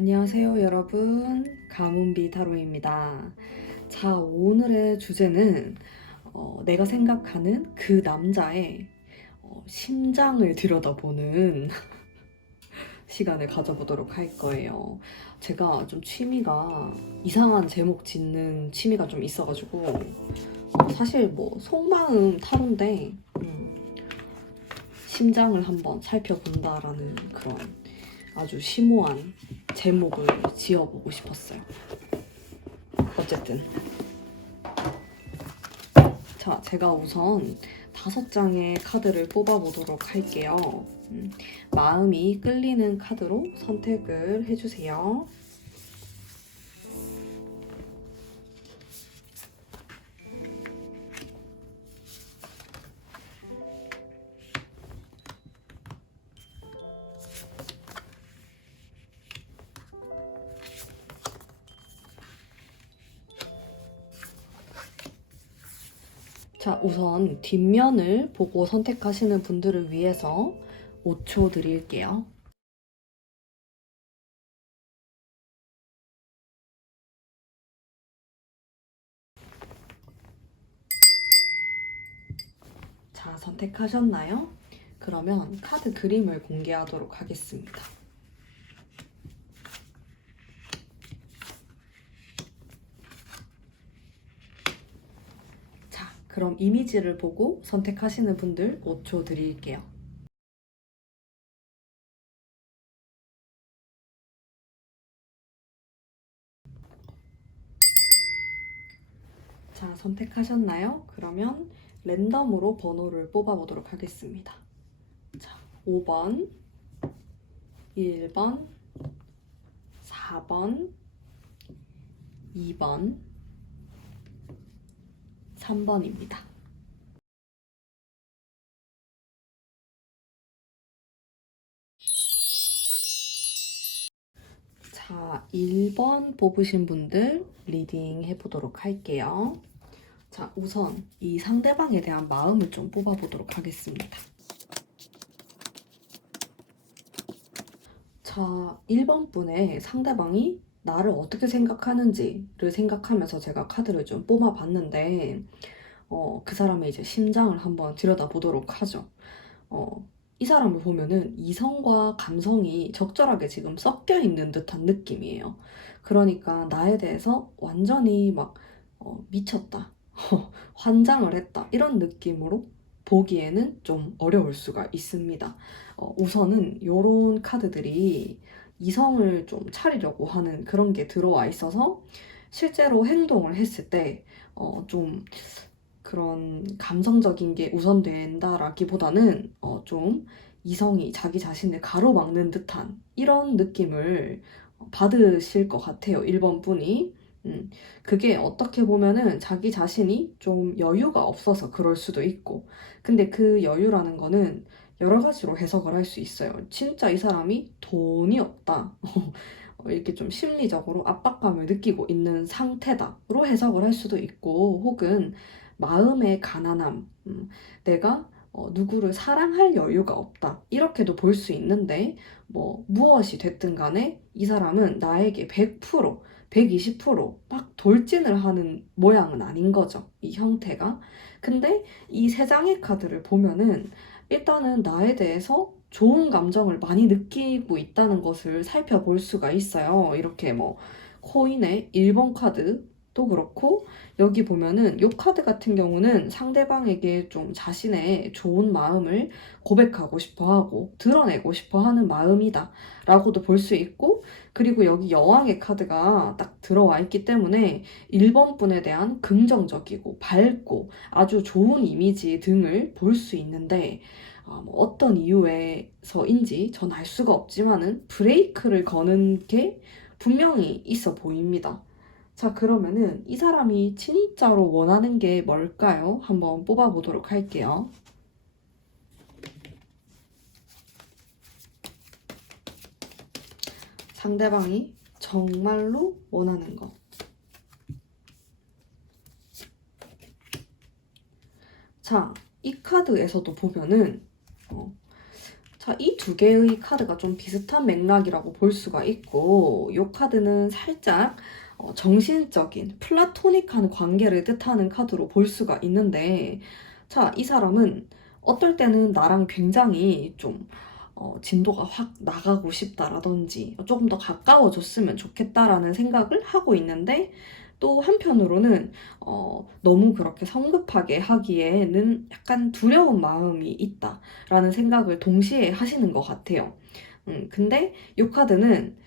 안녕하세요, 여러분. 가문비 타로입니다. 자, 오늘의 주제는 내가 생각하는 그 남자의 심장을 들여다보는 시간을 가져보도록 할 거예요. 제가 좀 취미가 이상한 제목 짓는 취미가 좀 있어가지고 사실 뭐 속마음 타로인데 심장을 한번 살펴본다라는 그런 아주 심오한 제목을 지어보고 싶었어요. 어쨌든 자, 제가 우선 5장의 카드를 뽑아보도록 할게요. 마음이 끌리는 카드로 선택을 해주세요. 자, 우선 뒷면을 보고 선택하시는 분들을 위해서 5초 드릴게요. 자, 선택하셨나요? 그러면 카드 그림을 공개하도록 하겠습니다. 자, 그럼 이미지를 보고 선택하시는 분들 5초 드릴게요. 자, 선택하셨나요? 그러면 랜덤으로 번호를 뽑아보도록 하겠습니다. 자, 5번, 1번, 4번, 2번, 3번입니다. 자, 1번 뽑으신 분들 리딩 해보도록 할게요. 자, 우선 이 상대방에 대한 마음을 좀 뽑아보도록 하겠습니다. 자, 1번 분의 상대방이 나를 어떻게 생각하는지를 생각하면서 제가 카드를 좀 뽑아봤는데 그 사람의 이제 심장을 한번 들여다보도록 하죠. 이 사람을 보면은 이성과 감성이 적절하게 지금 섞여 있는 듯한 느낌이에요. 그러니까 나에 대해서 완전히 막 미쳤다, 환장을 했다 이런 느낌으로 보기에는 좀 어려울 수가 있습니다. 우선은 이런 카드들이 이성을 좀 차리려고 하는 그런 게 들어와 있어서 실제로 행동을 했을 때 좀 그런 감성적인 게 우선된다라기보다는 좀 이성이 자기 자신을 가로막는 듯한 이런 느낌을 받으실 것 같아요. 1번 분이. 그게 어떻게 보면은 자기 자신이 좀 여유가 없어서 그럴 수도 있고, 근데 그 여유라는 거는 여러 가지로 해석을 할 수 있어요. 진짜 이 사람이 돈이 없다. 이렇게 좀 심리적으로 압박감을 느끼고 있는 상태다로 해석을 할 수도 있고, 혹은 마음의 가난함, 내가 누구를 사랑할 여유가 없다 이렇게도 볼 수 있는데, 뭐 무엇이 됐든 간에 이 사람은 나에게 100%, 120%막 돌진을 하는 모양은 아닌 거죠, 이 형태가. 근데 이 3장의 카드를 보면은 일단은 나에 대해서 좋은 감정을 많이 느끼고 있다는 것을 살펴볼 수가 있어요. 이렇게 뭐 코인의 1번 카드도 그렇고, 여기 보면은 이 카드 같은 경우는 상대방에게 좀 자신의 좋은 마음을 고백하고 싶어 하고 드러내고 싶어 하는 마음이다 라고도 볼 수 있고, 그리고 여기 여왕의 카드가 딱 들어와 있기 때문에 1번 분에 대한 긍정적이고 밝고 아주 좋은 이미지 등을 볼 수 있는데, 뭐 어떤 이유에서인지 전 알 수가 없지만은 브레이크를 거는 게 분명히 있어 보입니다. 자, 그러면은 이 사람이 진짜로 원하는 게 뭘까요? 한번 뽑아보도록 할게요. 상대방이 정말로 원하는 거. 자, 이 카드에서도 보면은 자, 자, 이 두 개의 카드가 좀 비슷한 맥락이라고 볼 수가 있고, 이 카드는 살짝 정신적인 플라토닉한 관계를 뜻하는 카드로 볼 수가 있는데, 자, 이 사람은 어떨 때는 나랑 굉장히 좀 진도가 확 나가고 싶다라든지 조금 더 가까워졌으면 좋겠다라는 생각을 하고 있는데, 또 한편으로는 너무 그렇게 성급하게 하기에는 약간 두려운 마음이 있다라는 생각을 동시에 하시는 것 같아요. 근데 이 카드는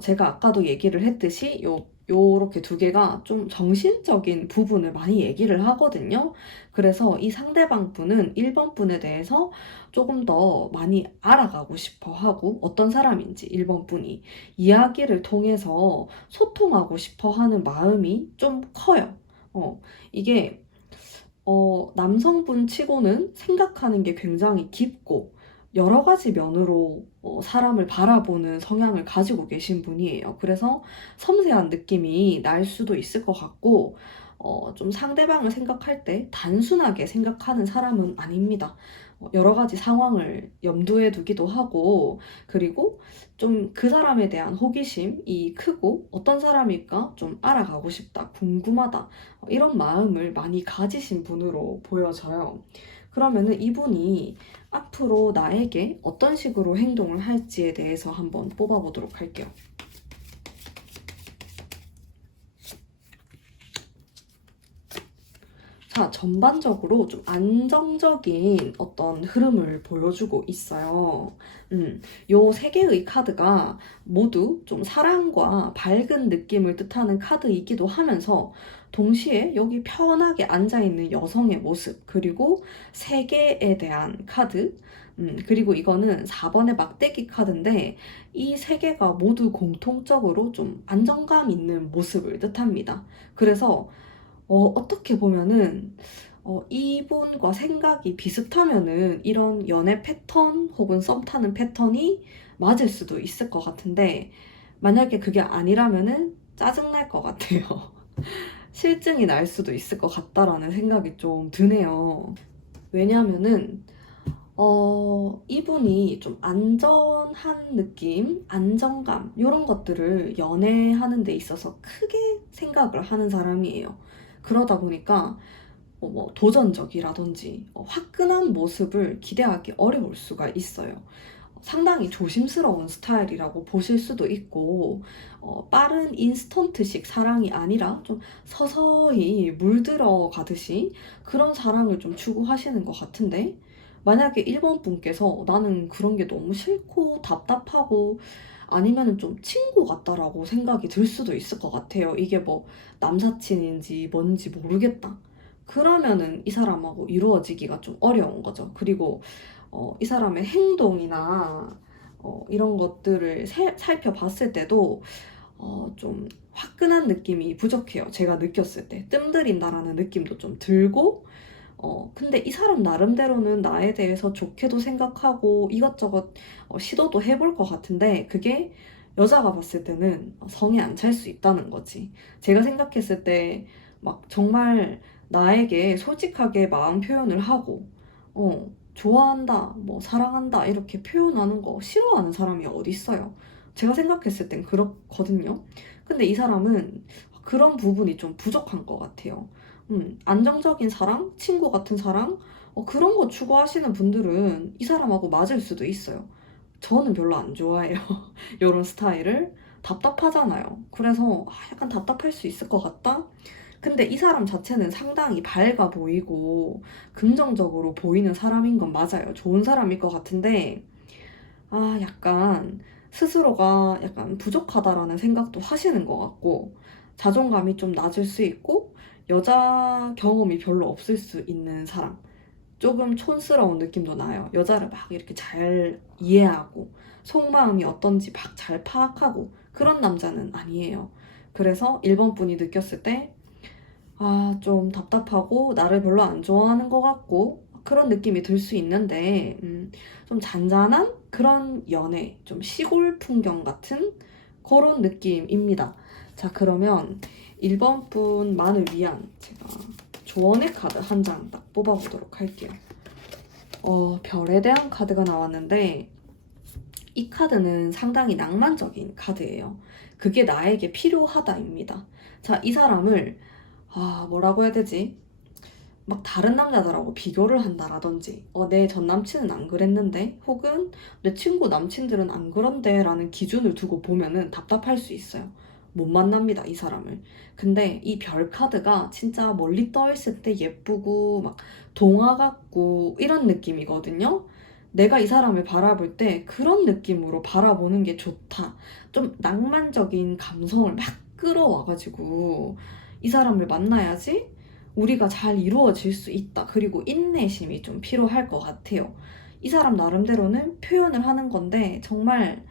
제가 아까도 얘기를 했듯이 요렇게 두 개가 좀 정신적인 부분을 많이 얘기를 하거든요. 그래서 이 상대방 분은 1번 분에 대해서 조금 더 많이 알아가고 싶어 하고, 어떤 사람인지 1번 분이 이야기를 통해서 소통하고 싶어 하는 마음이 좀 커요. 이게 남성분 치고는 생각하는 게 굉장히 깊고 여러 가지 면으로 사람을 바라보는 성향을 가지고 계신 분이에요. 그래서 섬세한 느낌이 날 수도 있을 것 같고, 좀 상대방을 생각할 때 단순하게 생각하는 사람은 아닙니다. 여러 가지 상황을 염두에 두기도 하고, 그리고 좀 그 사람에 대한 호기심이 크고, 어떤 사람일까 좀 알아가고 싶다, 궁금하다, 이런 마음을 많이 가지신 분으로 보여져요. 그러면은 이분이 앞으로 나에게 어떤 식으로 행동을 할지에 대해서 한번 뽑아보도록 할게요. 자, 전반적으로 좀 안정적인 어떤 흐름을 보여주고 있어요. 요 세 개의 카드가 모두 좀 사랑과 밝은 느낌을 뜻하는 카드이기도 하면서, 동시에 여기 편하게 앉아있는 여성의 모습, 그리고 세계에 대한 카드, 그리고 이거는 4번의 막대기 카드인데, 이 세 개가 모두 공통적으로 좀 안정감 있는 모습을 뜻합니다. 그래서 어떻게 보면은 이분과 생각이 비슷하면은 이런 연애 패턴 혹은 썸 타는 패턴이 맞을 수도 있을 것 같은데, 만약에 그게 아니라면은 짜증날 것 같아요. 실증이 날 수도 있을 것 같다라는 생각이 좀 드네요. 왜냐하면은 이분이 좀 안전한 느낌, 안정감, 이런 것들을 연애하는 데 있어서 크게 생각을 하는 사람이에요. 그러다 보니까 뭐 도전적이라든지 화끈한 모습을 기대하기 어려울 수가 있어요. 상당히 조심스러운 스타일이라고 보실 수도 있고, 빠른 인스턴트식 사랑이 아니라 좀 서서히 물들어 가듯이 그런 사랑을 좀 추구하시는 것 같은데, 만약에 1번 분께서 나는 그런 게 너무 싫고 답답하고, 아니면 좀 친구 같다라고 생각이 들 수도 있을 것 같아요. 이게 뭐 남사친인지 뭔지 모르겠다, 그러면은 이 사람하고 이루어지기가 좀 어려운 거죠. 그리고 이 사람의 행동이나 이런 것들을 살펴봤을 때도 좀 화끈한 느낌이 부족해요. 제가 느꼈을 때 뜸들인다라는 느낌도 좀 들고, 근데 이 사람 나름대로는 나에 대해서 좋게도 생각하고 이것저것 시도도 해볼 것 같은데, 그게 여자가 봤을 때는 성에 안 찰 수 있다는 거지. 제가 생각했을 때 막 정말 나에게 솔직하게 마음 표현을 하고, 좋아한다, 뭐 사랑한다 이렇게 표현하는 거 싫어하는 사람이 어디 있어요. 제가 생각했을 땐 그렇거든요. 근데 이 사람은 그런 부분이 좀 부족한 것 같아요. 안정적인 사랑, 친구 같은 사랑, 그런 거 추구하시는 분들은 이 사람하고 맞을 수도 있어요. 저는 별로 안 좋아해요. 이런 스타일을. 답답하잖아요. 그래서 약간 답답할 수 있을 것 같다? 근데 이 사람 자체는 상당히 밝아 보이고 긍정적으로 보이는 사람인 건 맞아요. 좋은 사람일 것 같은데, 약간 스스로가 약간 부족하다라는 생각도 하시는 것 같고, 자존감이 좀 낮을 수 있고, 여자 경험이 별로 없을 수 있는 사람. 조금 촌스러운 느낌도 나요. 여자를 막 이렇게 잘 이해하고, 속마음이 어떤지 막 잘 파악하고, 그런 남자는 아니에요. 그래서 1번 분이 느꼈을 때, 좀 답답하고, 나를 별로 안 좋아하는 것 같고, 그런 느낌이 들 수 있는데, 좀 잔잔한 그런 연애, 좀 시골 풍경 같은 그런 느낌입니다. 자, 그러면 1번 분만을 위한 제가 조언의 카드 한 장 딱 뽑아보도록 할게요. 별에 대한 카드가 나왔는데 이 카드는 상당히 낭만적인 카드예요. 그게 나에게 필요하다입니다. 자, 이 사람을 뭐라고 해야 되지? 막 다른 남자들하고 비교를 한다라든지 내 전 남친은 안 그랬는데 혹은 내 친구 남친들은 안 그런데 라는 기준을 두고 보면은 답답할 수 있어요. 못 만납니다, 이 사람을. 근데 이 별 카드가 진짜 멀리 떠 있을 때 예쁘고 막 동화 같고 이런 느낌이거든요. 내가 이 사람을 바라볼 때 그런 느낌으로 바라보는 게 좋다. 좀 낭만적인 감성을 막 끌어와가지고 이 사람을 만나야지 우리가 잘 이루어질 수 있다. 그리고 인내심이 좀 필요할 것 같아요. 이 사람 나름대로는 표현을 하는 건데 정말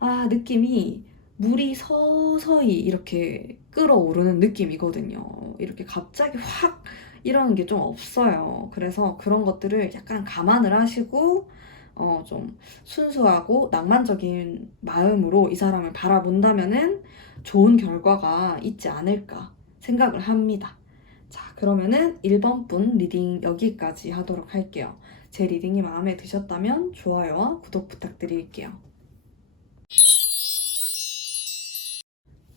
느낌이 물이 서서히 이렇게 끓어오르는 느낌이거든요. 이렇게 갑자기 확 이러는 게 좀 없어요. 그래서 그런 것들을 약간 감안을 하시고 좀 순수하고 낭만적인 마음으로 이 사람을 바라본다면은 좋은 결과가 있지 않을까 생각을 합니다. 자, 그러면은 1번 분 리딩 여기까지 하도록 할게요. 제 리딩이 마음에 드셨다면 좋아요와 구독 부탁드릴게요.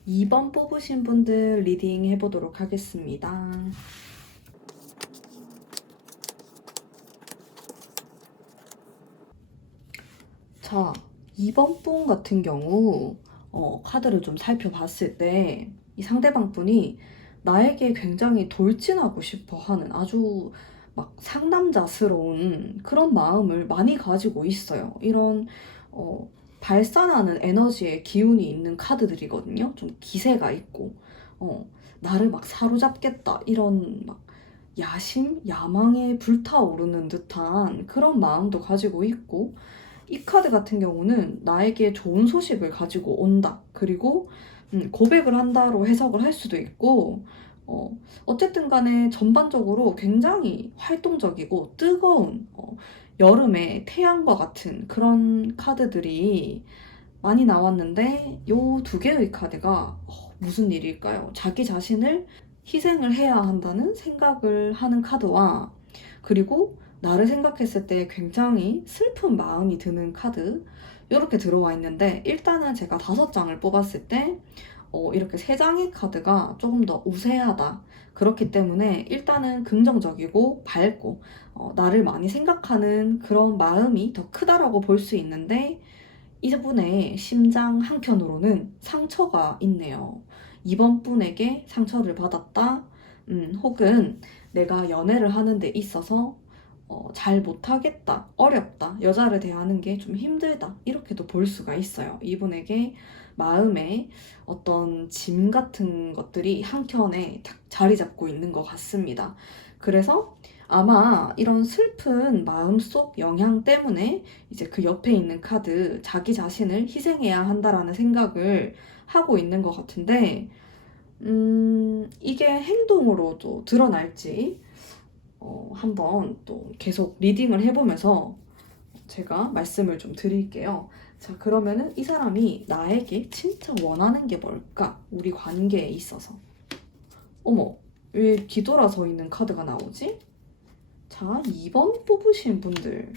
2번 뽑으신 분들 리딩 해보도록 하겠습니다. 자, 2번 분 같은 경우 카드를 좀 살펴봤을 때 이 상대방 분이 나에게 굉장히 돌진하고 싶어 하는 아주 막 상남자스러운 그런 마음을 많이 가지고 있어요. 이런 발산하는 에너지의 기운이 있는 카드들이거든요. 좀 기세가 있고 나를 막 사로잡겠다 이런 막 야심, 야망에 불타오르는 듯한 그런 마음도 가지고 있고 이 카드 같은 경우는 나에게 좋은 소식을 가지고 온다. 그리고 고백을 한다로 해석을 할 수도 있고 어쨌든 간에 전반적으로 굉장히 활동적이고 뜨거운 여름의 태양과 같은 그런 카드들이 많이 나왔는데 요 두 개의 카드가 무슨 일일까요? 자기 자신을 희생을 해야 한다는 생각을 하는 카드와 그리고 나를 생각했을 때 굉장히 슬픈 마음이 드는 카드 이렇게 들어와 있는데 일단은 제가 5장을 뽑았을 때 이렇게 3장의 카드가 조금 더 우세하다. 그렇기 때문에 일단은 긍정적이고 밝고 나를 많이 생각하는 그런 마음이 더 크다라고 볼 수 있는데 이분의 심장 한켠으로는 상처가 있네요. 이번 분에게 상처를 받았다. 혹은 내가 연애를 하는 데 있어서 잘 못하겠다, 어렵다, 여자를 대하는 게 좀 힘들다, 이렇게도 볼 수가 있어요. 이분에게 마음에 어떤 짐 같은 것들이 한켠에 자리 잡고 있는 것 같습니다. 그래서 아마 이런 슬픈 마음속 영향 때문에 이제 그 옆에 있는 카드, 자기 자신을 희생해야 한다라는 생각을 하고 있는 것 같은데, 이게 행동으로도 드러날지, 한번 또 계속 리딩을 해보면서 제가 말씀을 좀 드릴게요. 자, 그러면은 이 사람이 나에게 진짜 원하는 게 뭘까? 우리 관계에 있어서. 어머, 왜 뒤돌아서 있는 카드가 나오지? 자, 2번 뽑으신 분들.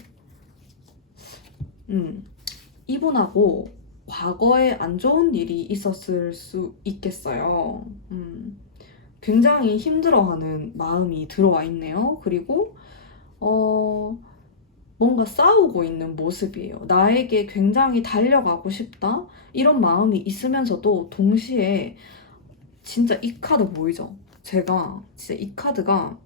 이분하고 과거에 안 좋은 일이 있었을 수 있겠어요. 굉장히 힘들어하는 마음이 들어와 있네요. 그리고 뭔가 싸우고 있는 모습이에요. 나에게 굉장히 달려가고 싶다. 이런 마음이 있으면서도 동시에 진짜 이 카드 보이죠? 제가 진짜 이 카드가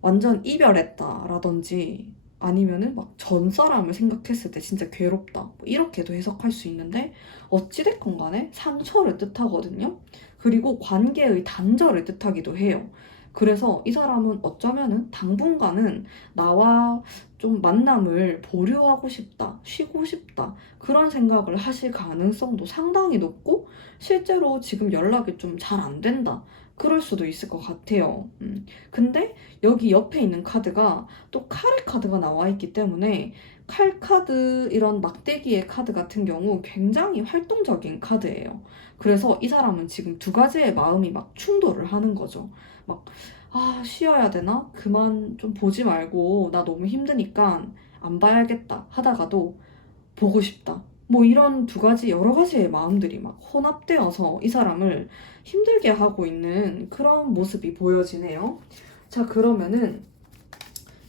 완전 이별했다라든지 아니면은 막 전 사람을 생각했을 때 진짜 괴롭다. 뭐 이렇게도 해석할 수 있는데 어찌됐건 간에 상처를 뜻하거든요. 그리고 관계의 단절을 뜻하기도 해요. 그래서 이 사람은 어쩌면은 당분간은 나와 좀 만남을 보류하고 싶다, 쉬고 싶다, 그런 생각을 하실 가능성도 상당히 높고, 실제로 지금 연락이 좀 잘 안 된다. 그럴 수도 있을 것 같아요. 근데 여기 옆에 있는 카드가 또 칼의 카드가 나와 있기 때문에 칼 카드 이런 막대기의 카드 같은 경우 굉장히 활동적인 카드예요. 그래서 이 사람은 지금 두 가지의 마음이 막 충돌을 하는 거죠. 막 쉬어야 되나? 그만 좀 보지 말고 나 너무 힘드니까 안 봐야겠다 하다가도 보고 싶다. 뭐 이런 두 가지, 여러 가지의 마음들이 막 혼합되어서 이 사람을 힘들게 하고 있는 그런 모습이 보여지네요. 자, 그러면은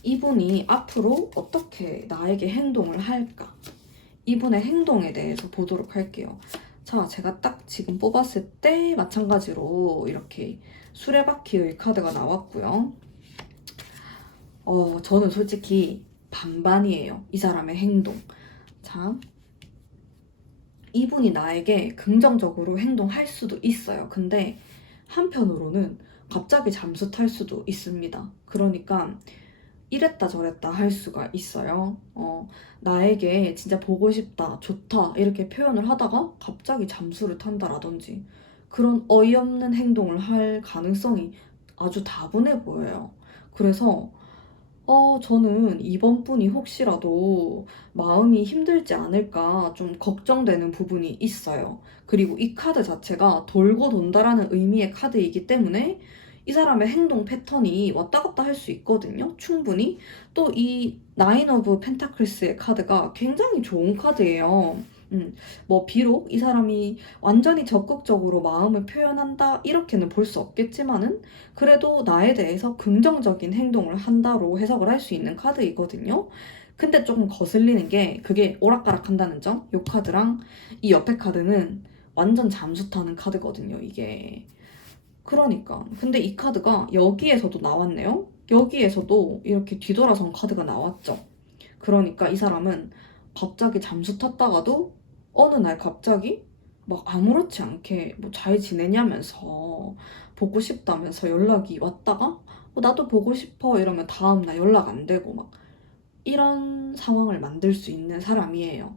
이분이 앞으로 어떻게 나에게 행동을 할까? 이분의 행동에 대해서 보도록 할게요. 자, 제가 딱 지금 뽑았을 때 마찬가지로 이렇게 수레바퀴의 카드가 나왔고요. 저는 솔직히 반반이에요. 이 사람의 행동. 자, 이분이 나에게 긍정적으로 행동할 수도 있어요. 근데 한편으로는 갑자기 잠수 탈 수도 있습니다. 그러니까 이랬다 저랬다 할 수가 있어요. 나에게 진짜 보고 싶다, 좋다 이렇게 표현을 하다가 갑자기 잠수를 탄다라든지 그런 어이없는 행동을 할 가능성이 아주 다분해 보여요. 그래서 저는 이번 분이 혹시라도 마음이 힘들지 않을까 좀 걱정되는 부분이 있어요. 그리고 이 카드 자체가 돌고 돈다라는 의미의 카드이기 때문에 이 사람의 행동 패턴이 왔다 갔다 할 수 있거든요. 충분히. 또 이 나인 오브 펜타클스의 카드가 굉장히 좋은 카드예요. 뭐 비록 이 사람이 완전히 적극적으로 마음을 표현한다 이렇게는 볼 수 없겠지만은 그래도 나에 대해서 긍정적인 행동을 한다로 해석을 할 수 있는 카드이거든요. 근데 조금 거슬리는 게 그게 오락가락 한다는 점. 이 카드랑 이 옆에 카드는 완전 잠수 타는 카드거든요, 이게. 그러니까. 근데 이 카드가 여기에서도 나왔네요. 여기에서도 이렇게 뒤돌아선 카드가 나왔죠. 그러니까 이 사람은 갑자기 잠수 탔다가도 어느 날 갑자기 막 아무렇지 않게 뭐 잘 지내냐면서 보고 싶다면서 연락이 왔다가 나도 보고 싶어 이러면 다음날 연락 안 되고 막 이런 상황을 만들 수 있는 사람이에요.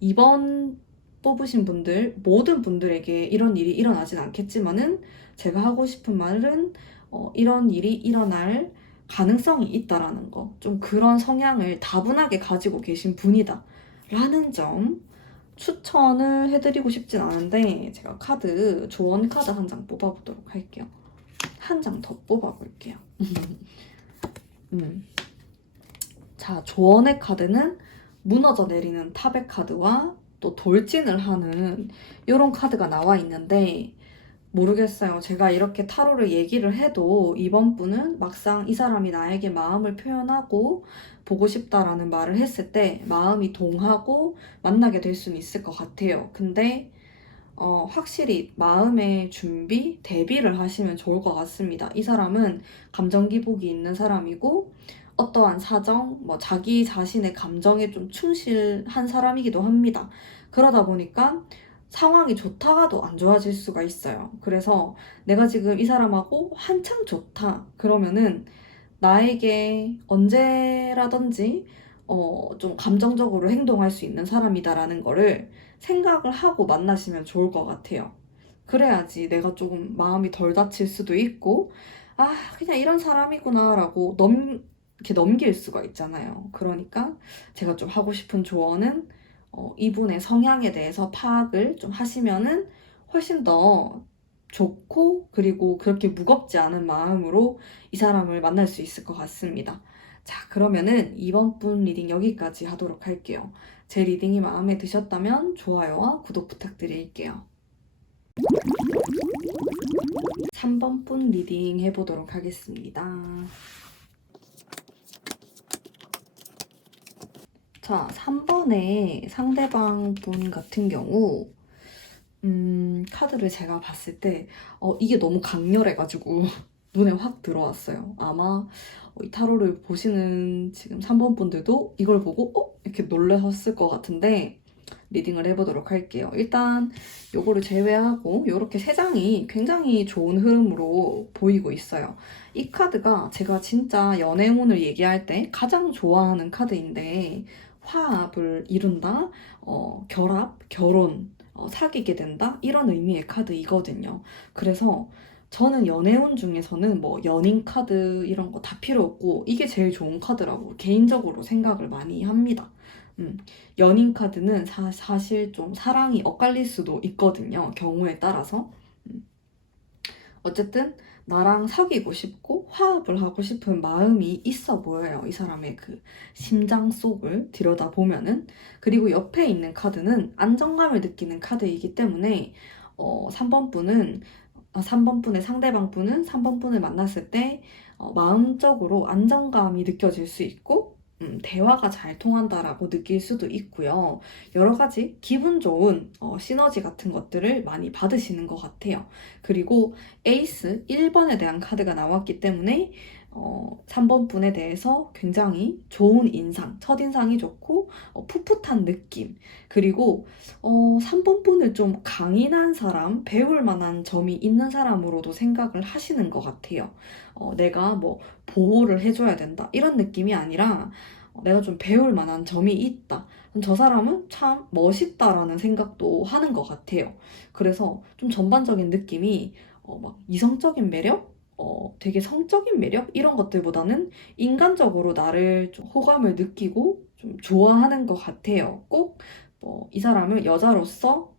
이번 뽑으신 분들, 모든 분들에게 이런 일이 일어나진 않겠지만은 제가 하고 싶은 말은 이런 일이 일어날 가능성이 있다라는 거. 좀 그런 성향을 다분하게 가지고 계신 분이다. 라는 점 추천을 해드리고 싶진 않은데 제가 조언 카드 한 장 뽑아보도록 할게요. 한 장 더 뽑아볼게요. 자, 조언의 카드는 무너져 내리는 탑의 카드와 또 돌진을 하는 이런 카드가 나와 있는데 모르겠어요. 제가 이렇게 타로를 얘기를 해도 이번 분은 막상 이 사람이 나에게 마음을 표현하고 보고 싶다라는 말을 했을 때 마음이 동하고 만나게 될 수는 있을 것 같아요. 근데 확실히 마음의 준비, 대비를 하시면 좋을 것 같습니다. 이 사람은 감정 기복이 있는 사람이고 어떠한 사정, 뭐 자기 자신의 감정에 좀 충실한 사람이기도 합니다. 그러다 보니까 상황이 좋다가도 안 좋아질 수가 있어요. 그래서 내가 지금 이 사람하고 한창 좋다. 그러면은 나에게 언제라든지 좀 감정적으로 행동할 수 있는 사람이다라는 거를 생각을 하고 만나시면 좋을 것 같아요. 그래야지 내가 조금 마음이 덜 다칠 수도 있고, 그냥 이런 사람이구나라고 이렇게 넘길 수가 있잖아요. 그러니까 제가 좀 하고 싶은 조언은 이분의 성향에 대해서 파악을 좀 하시면은 훨씬 더 좋고, 그리고 그렇게 무겁지 않은 마음으로 이 사람을 만날 수 있을 것 같습니다. 자, 그러면은 이번 분 리딩 여기까지 하도록 할게요. 제 리딩이 마음에 드셨다면 좋아요와 구독 부탁드릴게요. 3번 분 리딩 해보도록 하겠습니다. 자, 3번에 상대방 분 같은 경우 카드를 제가 봤을 때 이게 너무 강렬해가지고 눈에 확 들어왔어요. 아마 이 타로를 보시는 지금 3번 분들도 이걸 보고 이렇게 놀라셨을 것 같은데 리딩을 해보도록 할게요. 일단 요거를 제외하고 이렇게 세 장이 굉장히 좋은 흐름으로 보이고 있어요. 이 카드가 제가 진짜 연애운을 얘기할 때 가장 좋아하는 카드인데 화합을 이룬다, 결합, 결혼, 사귀게 된다 이런 의미의 카드이거든요. 그래서 저는 연애운 중에서는 뭐 연인 카드 이런 거 다 필요 없고 이게 제일 좋은 카드라고 개인적으로 생각을 많이 합니다. 연인 카드는 사실 좀 사랑이 엇갈릴 수도 있거든요. 경우에 따라서. 어쨌든 나랑 사귀고 싶고 화합을 하고 싶은 마음이 있어 보여요. 이 사람의 그 심장 속을 들여다보면은. 그리고 옆에 있는 카드는 안정감을 느끼는 카드이기 때문에 3번 분은 3번 분의 상대방 분은 3번 분을 만났을 때 마음적으로 안정감이 느껴질 수 있고 대화가 잘 통한다라고 느낄 수도 있고요. 여러 가지 기분 좋은 시너지 같은 것들을 많이 받으시는 것 같아요. 그리고 에이스 1번에 대한 카드가 나왔기 때문에 3번 분에 대해서 굉장히 좋은 인상, 첫인상이 좋고 풋풋한 느낌. 그리고 3번 분을 좀 강인한 사람, 배울 만한 점이 있는 사람으로도 생각을 하시는 것 같아요. 내가 뭐 보호를 해줘야 된다 이런 느낌이 아니라 내가 좀 배울 만한 점이 있다. 그럼 저 사람은 참 멋있다라는 생각도 하는 것 같아요. 그래서 좀 전반적인 느낌이 막 이성적인 매력? 되게 성적인 매력? 이런 것들보다는 인간적으로 나를 좀 호감을 느끼고 좀 좋아하는 것 같아요. 꼭 이 사람을 여자로서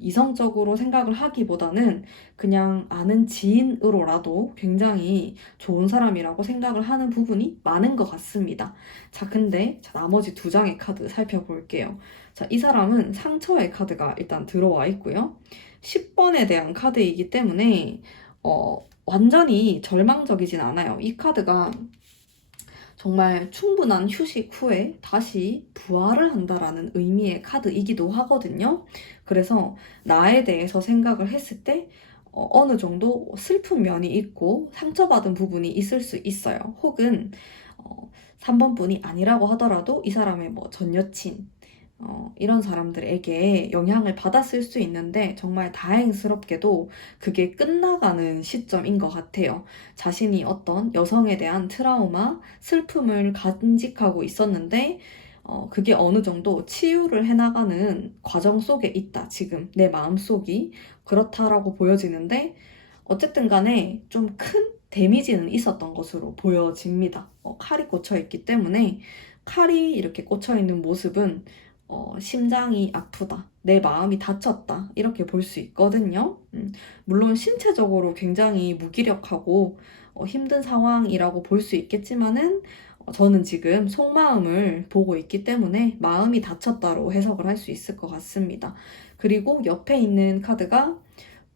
이성적으로 생각을 하기보다는 그냥 아는 지인으로라도 굉장히 좋은 사람이라고 생각을 하는 부분이 많은 것 같습니다. 자, 근데 나머지 두 장의 카드 살펴볼게요. 자, 이 사람은 상처의 카드가 일단 들어와 있고요. 10번에 대한 카드이기 때문에 완전히 절망적이진 않아요. 이 카드가 정말 충분한 휴식 후에 다시 부활을 한다라는 의미의 카드이기도 하거든요. 그래서 나에 대해서 생각을 했을 때 어느 정도 슬픈 면이 있고 상처받은 부분이 있을 수 있어요. 혹은 3번 분이 아니라고 하더라도 이 사람의 뭐 전 여친, 이런 사람들에게 영향을 받았을 수 있는데 정말 다행스럽게도 그게 끝나가는 시점인 것 같아요. 자신이 어떤 여성에 대한 트라우마, 슬픔을 간직하고 있었는데 그게 어느 정도 치유를 해나가는 과정 속에 있다. 지금 내 마음속이 그렇다라고 보여지는데 어쨌든 간에 좀 큰 데미지는 있었던 것으로 보여집니다. 칼이 꽂혀 있기 때문에 칼이 이렇게 꽂혀 있는 모습은 심장이 아프다, 내 마음이 다쳤다, 이렇게 볼 수 있거든요. 물론 신체적으로 굉장히 무기력하고 힘든 상황이라고 볼 수 있겠지만은 저는 지금 속마음을 보고 있기 때문에 마음이 다쳤다로 해석을 할 수 있을 것 같습니다. 그리고 옆에 있는 카드가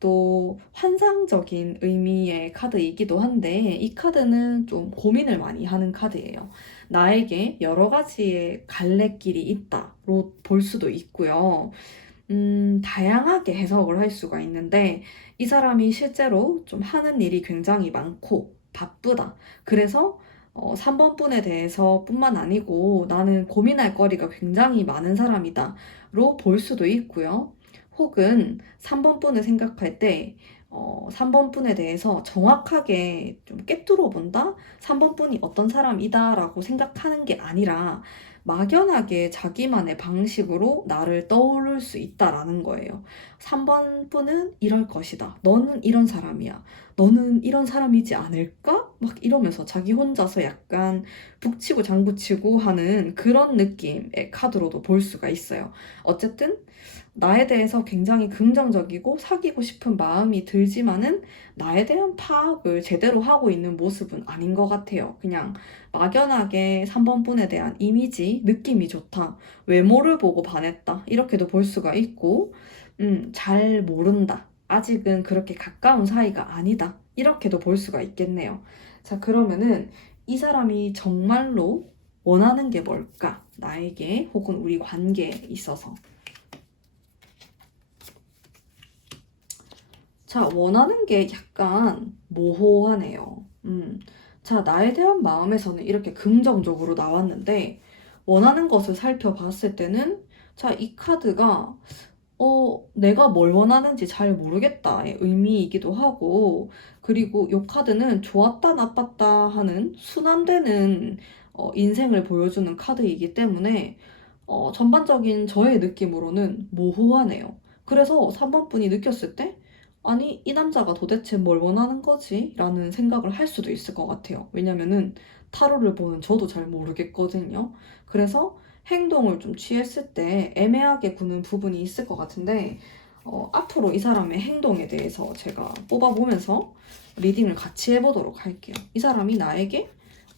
또 환상적인 의미의 카드이기도 한데 이 카드는 좀 고민을 많이 하는 카드예요. 나에게 여러 가지의 갈래길이 있다로 볼 수도 있고요. 다양하게 해석을 할 수가 있는데 이 사람이 실제로 좀 하는 일이 굉장히 많고 바쁘다. 그래서 3번 분에 대해서 뿐만 아니고 나는 고민할 거리가 굉장히 많은 사람이다로 볼 수도 있고요. 혹은 3번 분을 생각할 때 3번 분에 대해서 정확하게 좀 꿰뚫어 본다? 3번 분이 어떤 사람이다라고 생각하는 게 아니라 막연하게 자기만의 방식으로 나를 떠올릴 수 있다라는 거예요. 3번 분은 이럴 것이다. 너는 이런 사람이야. 너는 이런 사람이지 않을까? 막 이러면서 자기 혼자서 약간 북치고 장구치고 하는 그런 느낌의 카드로도 볼 수가 있어요. 어쨌든 나에 대해서 굉장히 긍정적이고 사귀고 싶은 마음이 들지만은 나에 대한 파악을 제대로 하고 있는 모습은 아닌 것 같아요. 그냥 막연하게 3번 분에 대한 이미지, 느낌이 좋다. 외모를 보고 반했다. 이렇게도 볼 수가 있고, 잘 모른다. 아직은 그렇게 가까운 사이가 아니다. 이렇게도 볼 수가 있겠네요. 자, 그러면은 이 사람이 정말로 원하는 게 뭘까? 나에게 혹은 우리 관계에 있어서. 자, 원하는 게 약간 모호하네요. 자, 나에 대한 마음에서는 이렇게 긍정적으로 나왔는데, 원하는 것을 살펴봤을 때는, 자, 이 카드가, 내가 뭘 원하는지 잘 모르겠다의 의미이기도 하고, 그리고 이 카드는 좋았다, 나빴다 하는 순환되는 인생을 보여주는 카드이기 때문에, 전반적인 저의 느낌으로는 모호하네요. 그래서 3번 분이 느꼈을 때, 아니, 이 남자가 도대체 뭘 원하는 거지? 라는 생각을 할 수도 있을 것 같아요. 왜냐면은 타로를 보는 저도 잘 모르겠거든요. 그래서 행동을 좀 취했을 때 애매하게 구는 부분이 있을 것 같은데, 앞으로 이 사람의 행동에 대해서 제가 뽑아보면서 리딩을 같이 해보도록 할게요. 이 사람이 나에게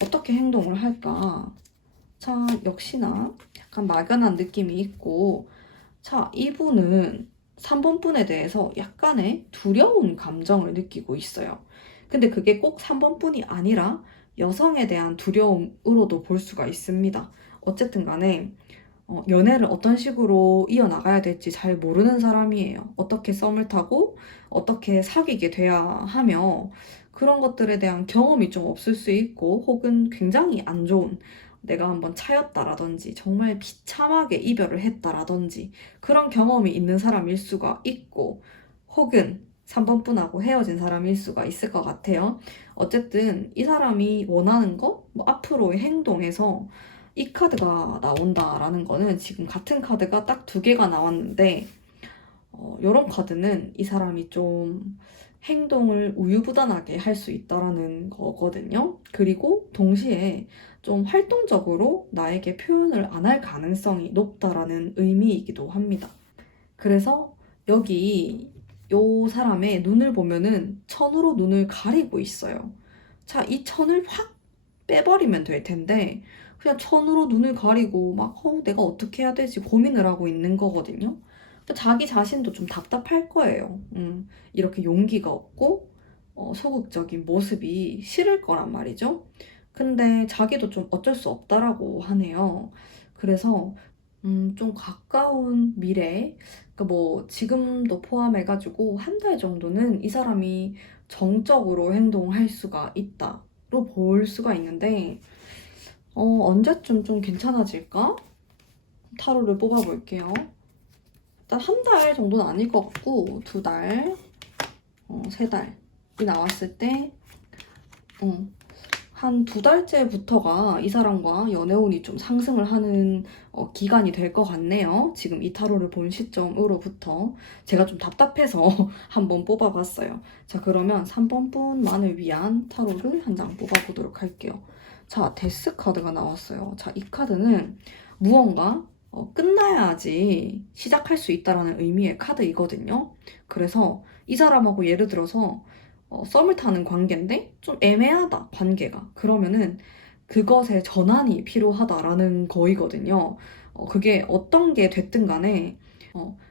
어떻게 행동을 할까? 자, 역시나 약간 막연한 느낌이 있고, 자, 이분은 3번 분에 대해서 약간의 두려운 감정을 느끼고 있어요. 근데 그게 꼭 3번 분이 아니라 여성에 대한 두려움으로도 볼 수가 있습니다. 어쨌든 간에 연애를 어떤 식으로 이어나가야 될지 잘 모르는 사람이에요. 어떻게 썸을 타고 어떻게 사귀게 돼야 하며 그런 것들에 대한 경험이 좀 없을 수 있고 혹은 굉장히 안 좋은 내가 한번 차였다라든지 정말 비참하게 이별을 했다라든지 그런 경험이 있는 사람일 수가 있고 혹은 3번 분하고 헤어진 사람일 수가 있을 것 같아요. 어쨌든 이 사람이 원하는 거, 뭐 앞으로의 행동에서 이 카드가 나온다라는 거는 지금 같은 카드가 딱 두 개가 나왔는데 이런 카드는 이 사람이 좀 행동을 우유부단하게 할 수 있다라는 거거든요. 그리고 동시에 좀 활동적으로 나에게 표현을 안 할 가능성이 높다라는 의미이기도 합니다. 그래서 여기 요 사람의 눈을 보면은 천으로 눈을 가리고 있어요. 자, 이 천을 확 빼버리면 될 텐데 그냥 천으로 눈을 가리고 막 내가 어떻게 해야 되지 고민을 하고 있는 거거든요. 근데 자기 자신도 좀 답답할 거예요. 이렇게 용기가 없고 소극적인 모습이 싫을 거란 말이죠. 근데 자기도 좀 어쩔 수 없다라고 하네요. 그래서 좀 가까운 미래, 그러니까 뭐 지금도 포함해가지고 한 달 정도는 이 사람이 정적으로 행동할 수가 있다로 볼 수가 있는데 언제쯤 좀 괜찮아질까? 타로를 뽑아볼게요. 일단 한 달 정도는 아닐 것 같고 2달, 3달이 나왔을 때 한 2달째부터가 이 사람과 연애운이 좀 상승을 하는 기간이 될 것 같네요. 지금 이 타로를 본 시점으로부터 제가 좀 답답해서 한번 뽑아봤어요. 자, 그러면 3번 분만을 위한 타로를 한 장 뽑아보도록 할게요. 자, 데스 카드가 나왔어요. 자, 이 카드는 무언가 끝나야지 시작할 수 있다라는 의미의 카드이거든요. 그래서 이 사람하고 예를 들어서 썸을 타는 관계인데 좀 애매하다, 관계가. 그러면은 그것에 전환이 필요하다라는 거이거든요. 그게 어떤 게 됐든 간에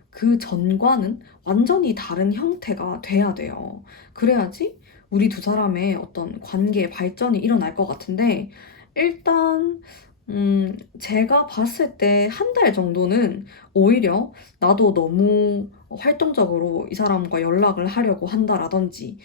그 전과는 완전히 다른 형태가 돼야 돼요. 그래야지 우리 두 사람의 어떤 관계 발전이 일어날 것 같은데 일단 제가 봤을 때 한 달 정도는 오히려 나도 너무 활동적으로 이 사람과 연락을 하려고 한다라든지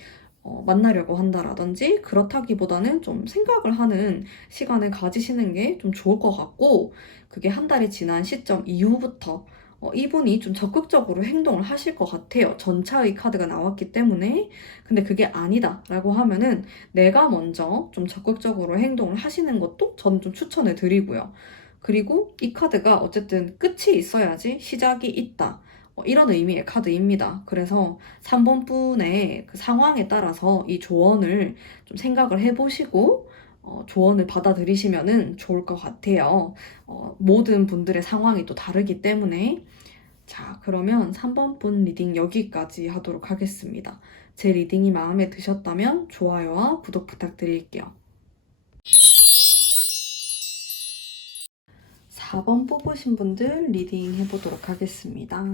만나려고 한다라든지 그렇다기보다는 좀 생각을 하는 시간을 가지시는 게 좀 좋을 것 같고 그게 한 달이 지난 시점 이후부터 이분이 좀 적극적으로 행동을 하실 것 같아요. 전차의 카드가 나왔기 때문에. 근데 그게 아니다 라고 하면은 내가 먼저 좀 적극적으로 행동을 하시는 것도 저는 좀 추천을 드리고요. 그리고 이 카드가 어쨌든 끝이 있어야지 시작이 있다. 이런 의미의 카드입니다. 그래서 3번 분의 그 상황에 따라서 이 조언을 좀 생각을 해보시고 조언을 받아들이시면 좋을 것 같아요. 모든 분들의 상황이 또 다르기 때문에 자, 그러면 3번 분 리딩 여기까지 하도록 하겠습니다. 제 리딩이 마음에 드셨다면 좋아요와 구독 부탁드릴게요. 4번 뽑으신 분들 리딩 해보도록 하겠습니다.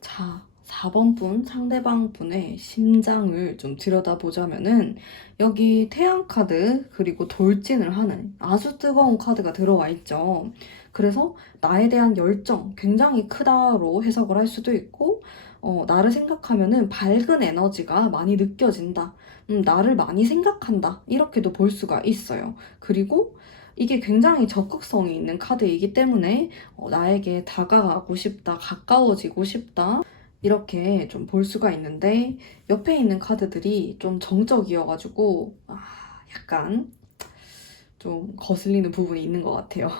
자, 4번 분, 상대방 분의 심장을 좀 들여다보자면은 여기 태양 카드 그리고 돌진을 하는 아주 뜨거운 카드가 들어와 있죠. 그래서 나에 대한 열정 굉장히 크다로 해석을 할 수도 있고 나를 생각하면은 밝은 에너지가 많이 느껴진다. 나를 많이 생각한다. 이렇게도 볼 수가 있어요. 그리고 이게 굉장히 적극성이 있는 카드이기 때문에 나에게 다가가고 싶다, 가까워지고 싶다, 이렇게 좀 볼 수가 있는데, 옆에 있는 카드들이 좀 정적이어가지고, 약간 좀 거슬리는 부분이 있는 것 같아요.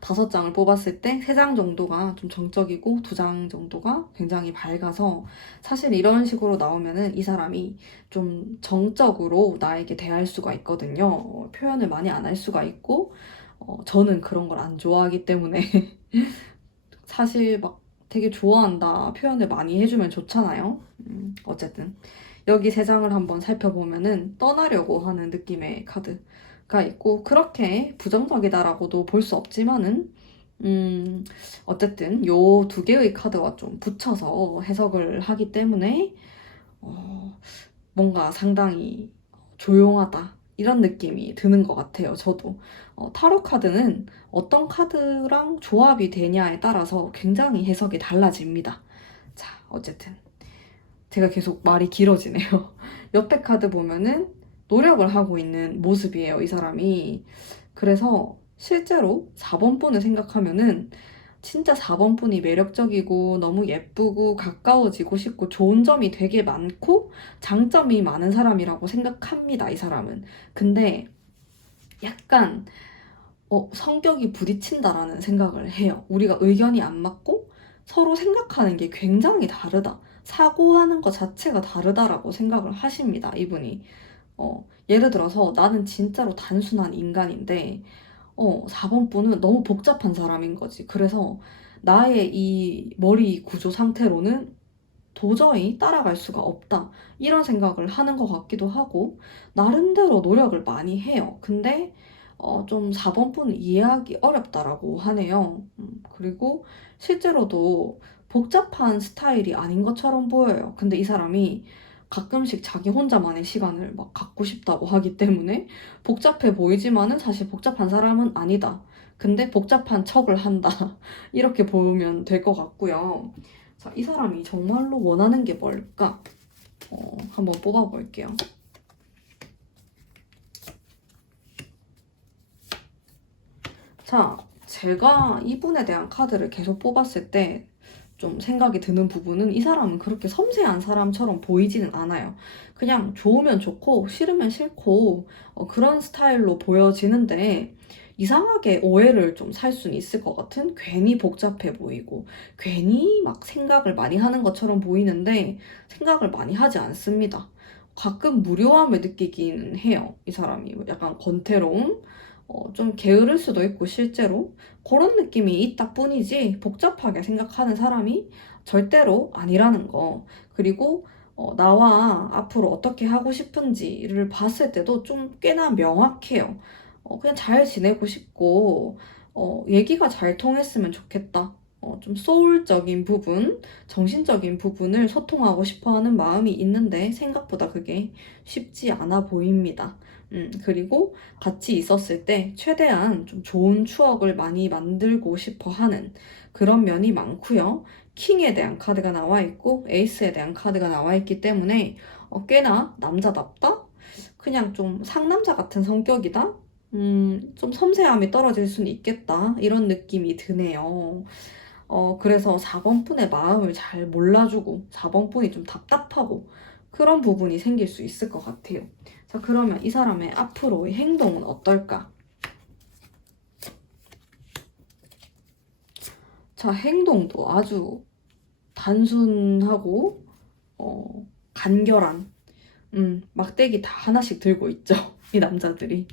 5장을 뽑았을 때 3장 정도가 좀 정적이고 2장 정도가 굉장히 밝아서 사실 이런 식으로 나오면은 이 사람이 좀 정적으로 나에게 대할 수가 있거든요. 표현을 많이 안 할 수가 있고 저는 그런 걸 안 좋아하기 때문에 사실 막 되게 좋아한다 표현을 많이 해주면 좋잖아요. 어쨌든 여기 세 장을 한번 살펴보면은 떠나려고 하는 느낌의 카드가 있고 그렇게 부정적이다라고도 볼 수 없지만은 어쨌든 요 두 개의 카드와 좀 붙여서 해석을 하기 때문에 뭔가 상당히 조용하다 이런 느낌이 드는 것 같아요. 저도 타로 카드는 어떤 카드랑 조합이 되냐에 따라서 굉장히 해석이 달라집니다. 자, 어쨌든 제가 계속 말이 길어지네요. 옆에 카드 보면은 노력을 하고 있는 모습이에요, 이 사람이. 그래서 실제로 4번 분을 생각하면은 진짜 4번 분이 매력적이고 너무 예쁘고 가까워지고 싶고 좋은 점이 되게 많고 장점이 많은 사람이라고 생각합니다, 이 사람은. 근데 약간 성격이 부딪힌다라는 생각을 해요. 우리가 의견이 안 맞고 서로 생각하는 게 굉장히 다르다. 사고하는 것 자체가 다르다라고 생각을 하십니다, 이분이. 예를 들어서 나는 진짜로 단순한 인간인데 4번 분은 너무 복잡한 사람인 거지. 그래서 나의 이 머리 구조 상태로는 도저히 따라갈 수가 없다. 이런 생각을 하는 것 같기도 하고, 나름대로 노력을 많이 해요. 근데, 좀 4번 분은 이해하기 어렵다라고 하네요. 그리고 실제로도 복잡한 스타일이 아닌 것처럼 보여요. 근데 이 사람이 가끔씩 자기 혼자만의 시간을 막 갖고 싶다고 하기 때문에 복잡해 보이지만은 사실 복잡한 사람은 아니다. 근데 복잡한 척을 한다. 이렇게 보면 될 것 같고요. 자, 이 사람이 정말로 원하는 게 뭘까? 한번 뽑아볼게요. 자, 제가 이분에 대한 카드를 계속 뽑았을 때 좀 생각이 드는 부분은 이 사람은 그렇게 섬세한 사람처럼 보이지는 않아요. 그냥 좋으면 좋고 싫으면 싫고 그런 스타일로 보여지는데 이상하게 오해를 좀 살 수는 있을 것 같은 괜히 복잡해 보이고 괜히 막 생각을 많이 하는 것처럼 보이는데 생각을 많이 하지 않습니다. 가끔 무료함을 느끼기는 해요. 이 사람이 약간 권태로움? 좀 게으를 수도 있고 실제로 그런 느낌이 있다 뿐이지 복잡하게 생각하는 사람이 절대로 아니라는 거. 그리고 나와 앞으로 어떻게 하고 싶은지를 봤을 때도 좀 꽤나 명확해요. 그냥 잘 지내고 싶고 얘기가 잘 통했으면 좋겠다. 좀 소울적인 부분, 정신적인 부분을 소통하고 싶어 하는 마음이 있는데 생각보다 그게 쉽지 않아 보입니다. 그리고 같이 있었을 때 최대한 좀 좋은 추억을 많이 만들고 싶어 하는 그런 면이 많고요. 킹에 대한 카드가 나와 있고 에이스에 대한 카드가 나와 있기 때문에 꽤나 남자답다? 그냥 좀 상남자 같은 성격이다? 좀 섬세함이 떨어질 수는 있겠다. 이런 느낌이 드네요. 그래서 4번 분의 마음을 잘 몰라주고 4번 분이 좀 답답하고 그런 부분이 생길 수 있을 것 같아요. 자, 그러면 이 사람의 앞으로의 행동은 어떨까? 자, 행동도 아주 단순하고, 간결한, 막대기 다 하나씩 들고 있죠. 이 남자들이.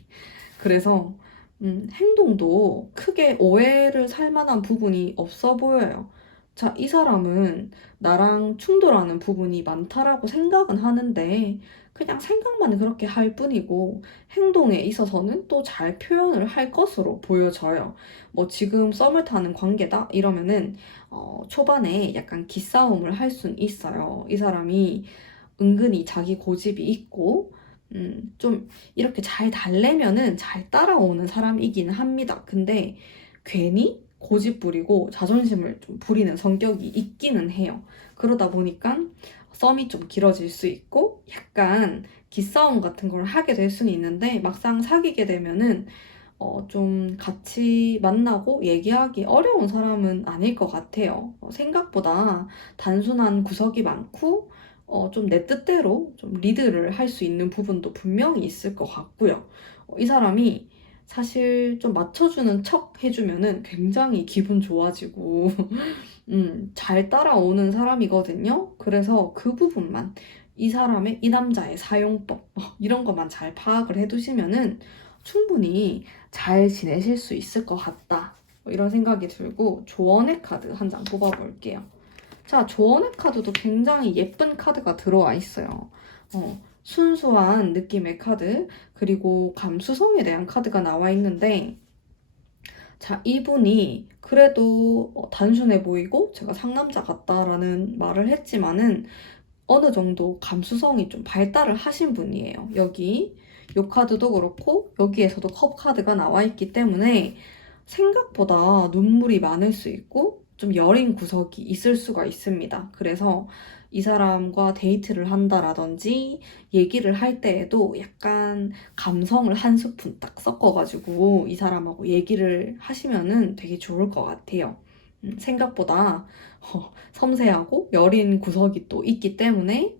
그래서, 행동도 크게 오해를 살 만한 부분이 없어 보여요. 자, 이 사람은 나랑 충돌하는 부분이 많다라고 생각은 하는데, 그냥 생각만 그렇게 할 뿐이고, 행동에 있어서는 또 잘 표현을 할 것으로 보여져요. 뭐, 지금 썸을 타는 관계다? 이러면은, 초반에 약간 기싸움을 할 순 있어요. 이 사람이 은근히 자기 고집이 있고, 좀 이렇게 잘 달래면은 잘 따라오는 사람이긴 합니다. 근데 괜히 고집 부리고 자존심을 좀 부리는 성격이 있기는 해요. 그러다 보니까 썸이 좀 길어질 수 있고 약간 기싸움 같은 걸 하게 될 수는 있는데 막상 사귀게 되면은 좀 같이 만나고 얘기하기 어려운 사람은 아닐 것 같아요. 생각보다 단순한 구석이 많고, 좀 내 뜻대로 좀 리드를 할 수 있는 부분도 분명히 있을 것 같고요. 이 사람이 사실 좀 맞춰주는 척 해주면은 굉장히 기분 좋아지고, 잘 따라오는 사람이거든요. 그래서 그 부분만 이 사람의, 이 남자의 사용법, 이런 것만 잘 파악을 해두시면은 충분히 잘 지내실 수 있을 것 같다. 뭐 이런 생각이 들고 조언의 카드 한 장 뽑아볼게요. 자, 조언의 카드도 굉장히 예쁜 카드가 들어와 있어요. 순수한 느낌의 카드, 그리고 감수성에 대한 카드가 나와 있는데, 자, 이분이 그래도 단순해 보이고 제가 상남자 같다라는 말을 했지만은 어느 정도 감수성이 좀 발달을 하신 분이에요. 여기 요 카드도 그렇고 여기에서도 컵 카드가 나와 있기 때문에 생각보다 눈물이 많을 수 있고 좀 여린 구석이 있을 수가 있습니다. 그래서 이 사람과 데이트를 한다라든지 얘기를 할 때에도 약간 감성을 한 스푼 딱 섞어가지고 이 사람하고 얘기를 하시면은 되게 좋을 것 같아요. 생각보다 섬세하고 여린 구석이 또 있기 때문에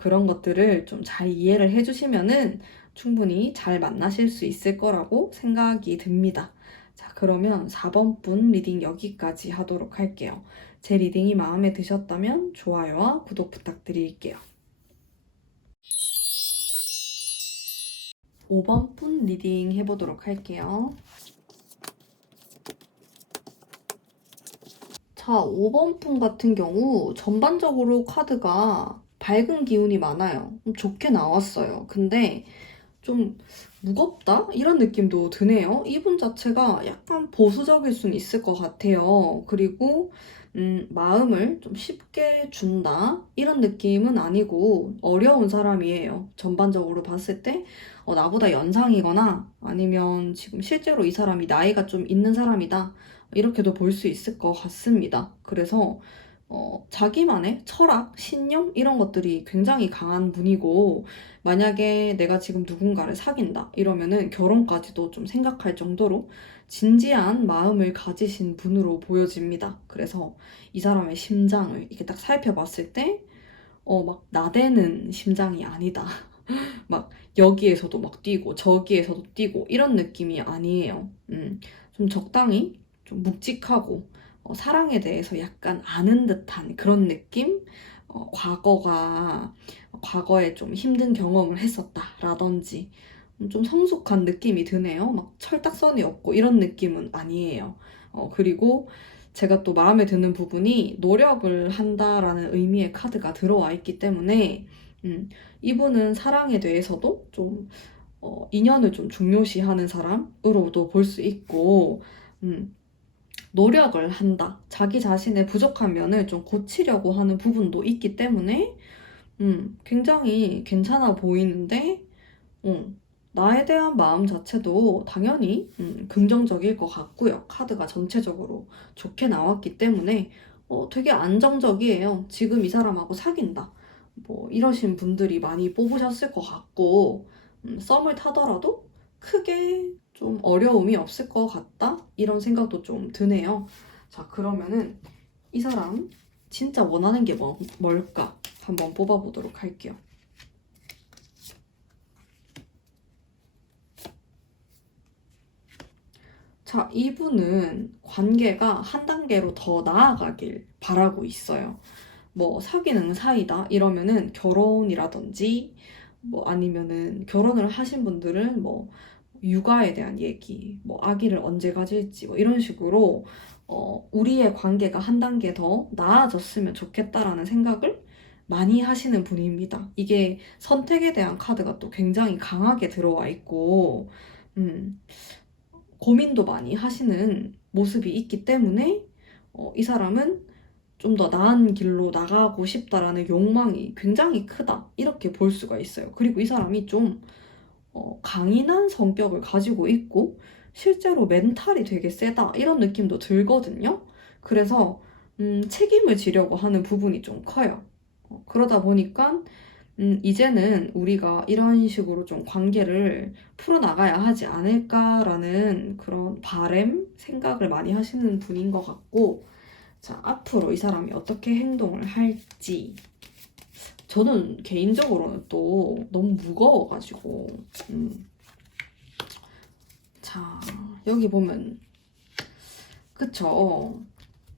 그런 것들을 좀 잘 이해를 해주시면은 충분히 잘 만나실 수 있을 거라고 생각이 듭니다. 자, 그러면 4번 분 리딩 여기까지 하도록 할게요. 제 리딩이 마음에 드셨다면 좋아요와 구독 부탁드릴게요. 5번 분 리딩 해보도록 할게요. 자, 5번 분 같은 경우 전반적으로 카드가 밝은 기운이 많아요. 좋게 나왔어요. 근데 좀 무겁다? 이런 느낌도 드네요. 이분 자체가 약간 보수적일 수는 있을 것 같아요. 그리고 마음을 좀 쉽게 준다? 이런 느낌은 아니고 어려운 사람이에요. 전반적으로 봤을 때 나보다 연상이거나 아니면 지금 실제로 이 사람이 나이가 좀 있는 사람이다. 이렇게도 볼 수 있을 것 같습니다. 그래서 자기만의 철학, 신념 이런 것들이 굉장히 강한 분이고 만약에 내가 지금 누군가를 사귄다 이러면은 결혼까지도 좀 생각할 정도로 진지한 마음을 가지신 분으로 보여집니다. 그래서 이 사람의 심장을 이렇게 딱 살펴봤을 때 막 나대는 심장이 아니다. 막 여기에서도 막 뛰고 저기에서도 뛰고 이런 느낌이 아니에요. 좀 적당히 좀 묵직하고 사랑에 대해서 약간 아는 듯한 그런 느낌? 과거에 좀 힘든 경험을 했었다라든지 좀 성숙한 느낌이 드네요. 막 철딱선이 없고 이런 느낌은 아니에요. 그리고 제가 또 마음에 드는 부분이 노력을 한다라는 의미의 카드가 들어와 있기 때문에 이분은 사랑에 대해서도 좀 인연을 좀 중요시하는 사람으로도 볼 수 있고 노력을 한다. 자기 자신의 부족한 면을 좀 고치려고 하는 부분도 있기 때문에 굉장히 괜찮아 보이는데 나에 대한 마음 자체도 당연히 긍정적일 것 같고요. 카드가 전체적으로 좋게 나왔기 때문에 되게 안정적이에요. 지금 이 사람하고 사귄다. 뭐 이러신 분들이 많이 뽑으셨을 것 같고 썸을 타더라도 크게 좀 어려움이 없을 것 같다? 이런 생각도 좀 드네요. 자, 그러면은 이 사람 진짜 원하는 게 뭘까? 한번 뽑아보도록 할게요. 자, 이분은 관계가 한 단계로 더 나아가길 바라고 있어요. 뭐 사귀는 사이다 이러면은 결혼이라든지 뭐 아니면은 결혼을 하신 분들은 뭐 육아에 대한 얘기, 뭐 아기를 언제 가질지 뭐 이런 식으로 우리의 관계가 한 단계 더 나아졌으면 좋겠다라는 생각을 많이 하시는 분입니다. 이게 선택에 대한 카드가 또 굉장히 강하게 들어와 있고, 음, 고민도 많이 하시는 모습이 있기 때문에 이 사람은 좀 더 나은 길로 나가고 싶다라는 욕망이 굉장히 크다. 이렇게 볼 수가 있어요. 그리고 이 사람이 좀 강인한 성격을 가지고 있고 실제로 멘탈이 되게 세다. 이런 느낌도 들거든요. 그래서 책임을 지려고 하는 부분이 좀 커요. 그러다 보니까 이제는 우리가 이런 식으로 좀 관계를 풀어나가야 하지 않을까라는 그런 바램, 생각을 많이 하시는 분인 것 같고, 자, 앞으로 이 사람이 어떻게 행동을 할지. 저는 개인적으로는 또 너무 무거워가지고, 자, 여기 보면, 그쵸.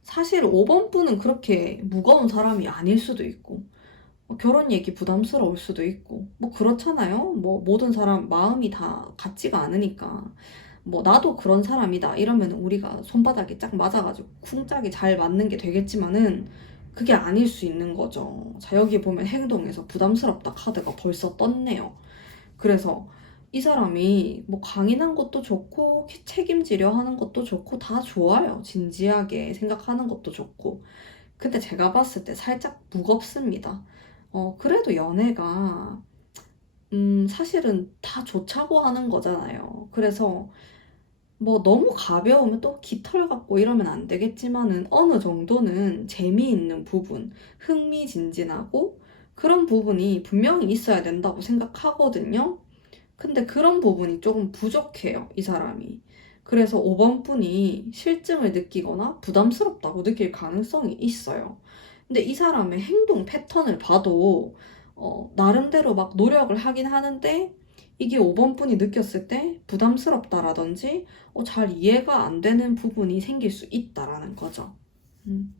사실 5번 분은 그렇게 무거운 사람이 아닐 수도 있고, 결혼 얘기 부담스러울 수도 있고, 뭐 그렇잖아요. 뭐 모든 사람 마음이 다 같지가 않으니까. 뭐 나도 그런 사람이다 이러면 우리가 손바닥이 짝 맞아가지고 쿵짝이 잘 맞는 게 되겠지만은 그게 아닐 수 있는 거죠. 자, 여기 보면 행동에서 부담스럽다 카드가 벌써 떴네요. 그래서 이 사람이 뭐 강인한 것도 좋고 책임지려 하는 것도 좋고 다 좋아요. 진지하게 생각하는 것도 좋고. 근데 제가 봤을 때 살짝 무겁습니다. 그래도 연애가 사실은 다 좋자고 하는 거잖아요. 그래서 뭐 너무 가벼우면 또 깃털 같고 이러면 안 되겠지만은 어느 정도는 재미있는 부분, 흥미진진하고 그런 부분이 분명히 있어야 된다고 생각하거든요. 근데 그런 부분이 조금 부족해요, 이 사람이. 그래서 5번 분이 실증을 느끼거나 부담스럽다고 느낄 가능성이 있어요. 근데 이 사람의 행동 패턴을 봐도 나름대로 막 노력을 하긴 하는데 이게 5번 분이 느꼈을 때 부담스럽다라든지 잘 이해가 안 되는 부분이 생길 수 있다라는 거죠. 음.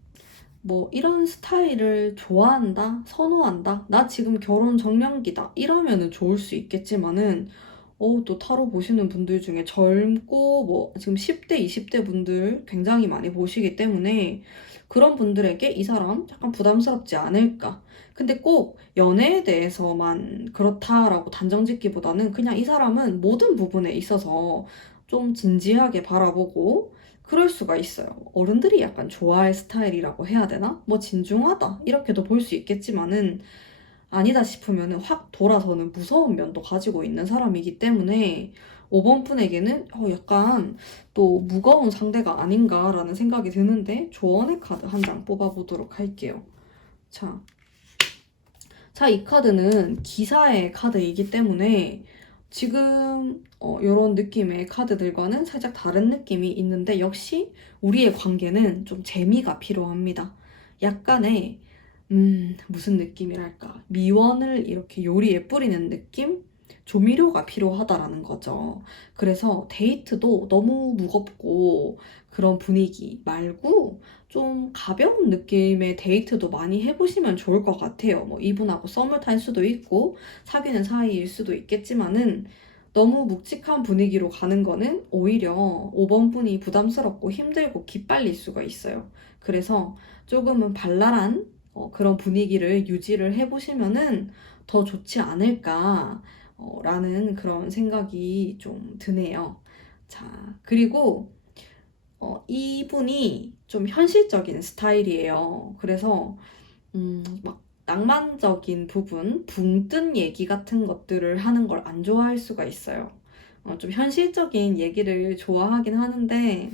뭐 이런 스타일을 좋아한다, 선호한다, 나 지금 결혼 정년기다 이러면은 좋을 수 있겠지만은 또 타로 보시는 분들 중에 젊고 뭐 지금 10대, 20대 분들 굉장히 많이 보시기 때문에 그런 분들에게 이 사람 약간 부담스럽지 않을까. 근데 꼭 연애에 대해서만 그렇다라고 단정 짓기보다는 그냥 이 사람은 모든 부분에 있어서 좀 진지하게 바라보고 그럴 수가 있어요. 어른들이 약간 좋아할 스타일이라고 해야 되나? 뭐 진중하다 이렇게도 볼 수 있겠지만은 아니다 싶으면 확 돌아서는 무서운 면도 가지고 있는 사람이기 때문에 5번 분에게는 약간 또 무거운 상대가 아닌가라는 생각이 드는데 조언의 카드 한 장 뽑아보도록 할게요. 자, 이 카드는 기사의 카드이기 때문에 지금 이런 느낌의 카드들과는 살짝 다른 느낌이 있는데 역시 우리의 관계는 좀 재미가 필요합니다. 약간의 무슨 느낌이랄까. 미원을 이렇게 요리에 뿌리는 느낌? 조미료가 필요하다라는 거죠. 그래서 데이트도 너무 무겁고 그런 분위기 말고 좀 가벼운 느낌의 데이트도 많이 해보시면 좋을 것 같아요. 뭐 이분하고 썸을 탈 수도 있고 사귀는 사이일 수도 있겠지만은 너무 묵직한 분위기로 가는 거는 오히려 5번 분이 부담스럽고 힘들고 기빨릴 수가 있어요. 그래서 조금은 발랄한 그런 분위기를 유지를 해보시면은 더 좋지 않을까 라는 그런 생각이 좀 드네요. 자, 그리고 이분이 좀 현실적인 스타일이에요. 그래서 막 낭만적인 부분, 붕 뜬 얘기 같은 것들을 하는 걸 안 좋아할 수가 있어요. 좀 현실적인 얘기를 좋아하긴 하는데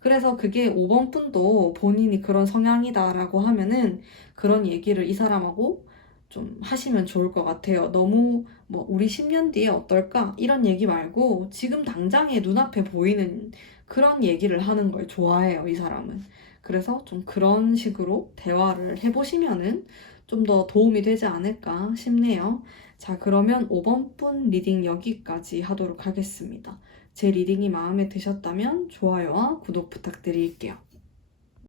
그래서 그게 5번 분도 본인이 그런 성향이다라고 하면은 그런 얘기를 이 사람하고 좀 하시면 좋을 것 같아요. 너무 뭐 우리 10년 뒤에 어떨까? 이런 얘기 말고 지금 당장에 눈앞에 보이는 그런 얘기를 하는 걸 좋아해요, 이 사람은. 그래서 좀 그런 식으로 대화를 해보시면은 좀 더 도움이 되지 않을까 싶네요. 자, 그러면 5번 분 리딩 여기까지 하도록 하겠습니다. 제 리딩이 마음에 드셨다면 좋아요와 구독 부탁드릴게요.